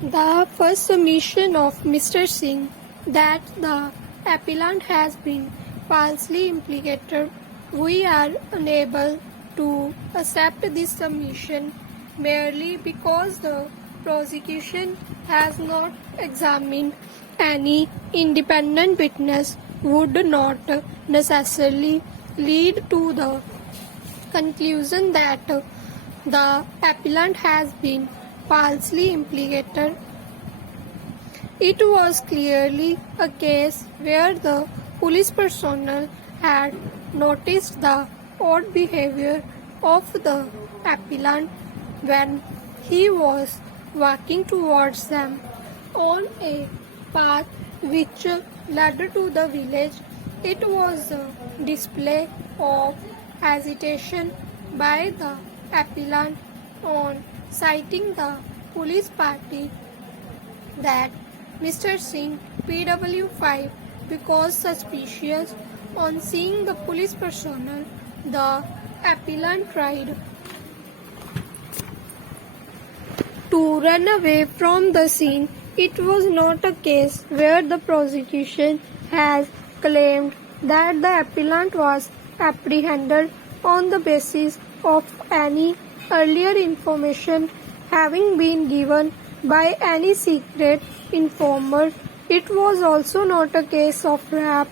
The first submission of Mr. Singh that the appellant has been falsely implicated, we are unable to accept this submission merely because the prosecution has not examined any independent witness would not necessarily lead to the conclusion that the appellant has been falsely implicated. It was clearly a case where the police personnel had noticed the odd behavior of the appellant when he was walking towards them on a path which led to the village. It was a display of hesitation by the appellant on citing the police party that Mr. Singh PW5 because suspicious. On seeing the police personnel, the appellant tried to run away from the scene. It was not a case where the prosecution has claimed that the appellant was apprehended on the basis of any earlier information having been given by any secret informer. It was also not a case of rape.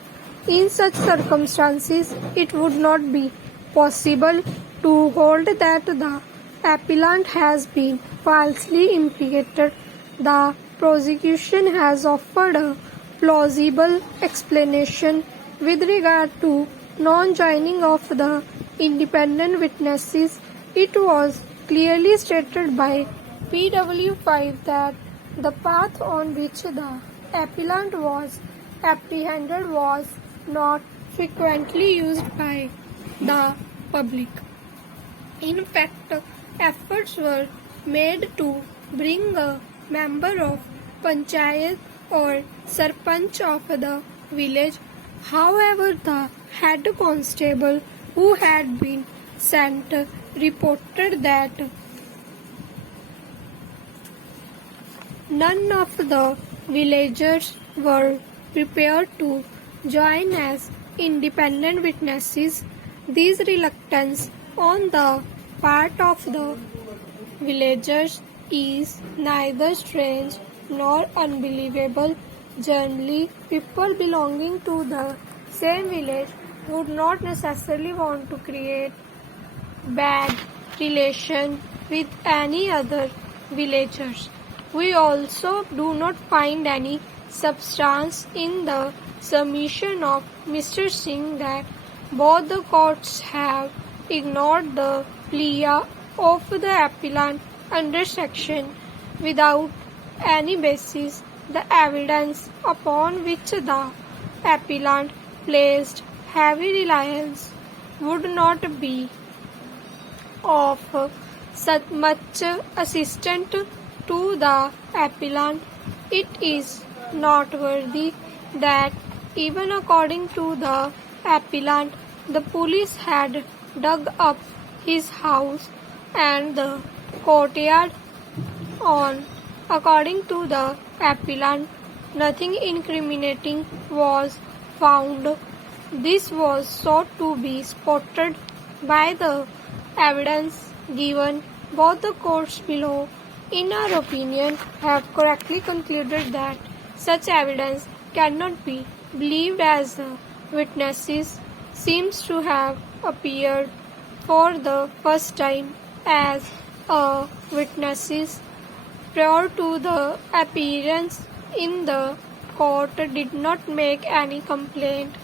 In such circumstances, it would not be possible to hold that the appellant has been falsely implicated. The prosecution has offered a plausible explanation with regard to non-joining of the independent witnesses. It was clearly stated by PW5 that the path on which the appellant was apprehended was not frequently used by the public. In fact, efforts were made to bring a member of panchayat or sarpanch of the village. However, the head constable who had been sent reported that none of the villagers were prepared to join as independent witnesses. This reluctance on the part of the villagers is neither strange nor unbelievable. Generally, people belonging to the same village would not necessarily want to create bad relation with any other villagers. We also do not find any substance in the submission of Mr. Singh that both the courts have ignored the plea of the appellant under section without any basis. The evidence upon which the appellant placed heavy reliance would not be of much assistance to the appellant. It is noteworthy that even according to the appellant, the police had dug up his house and the courtyard. According to the appellant, nothing incriminating was found. This was sought to be supported by the evidence given. Both the courts below, in our opinion, have correctly concluded that such evidence cannot be believed as the witnesses seems to have appeared for the first time as witnesses prior to the appearance in the court did not make any complaint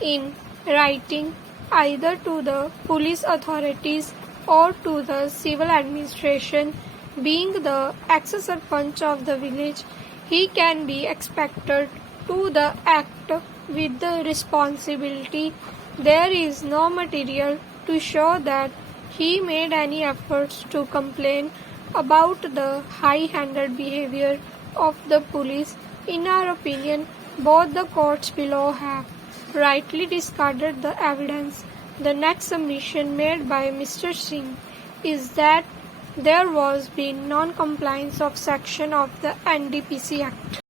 in writing either to the police authorities or to the civil administration. Being the ex-sarpanch of the village, he can be expected to the act with the responsibility. There is no material to show that he made any efforts to complain about the high-handed behavior of the police. In our opinion, both the courts below have rightly discarded the evidence. The next submission made by Mr. Singh is that there was been non-compliance of section of the NDPC Act.